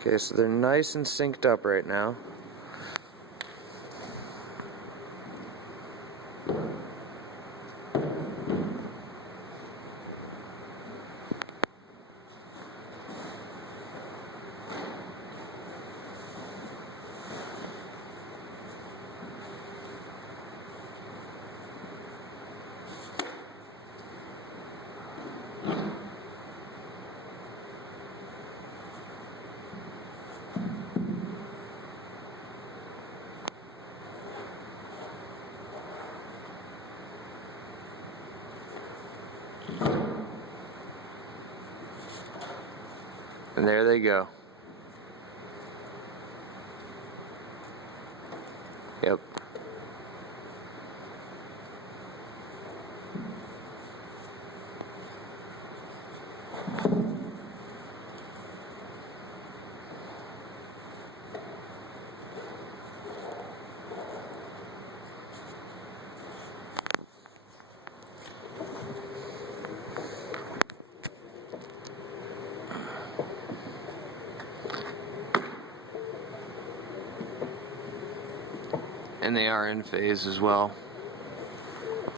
Okay, so they're nice and synced up right now. And there they go. Yep. And they are in phase as well.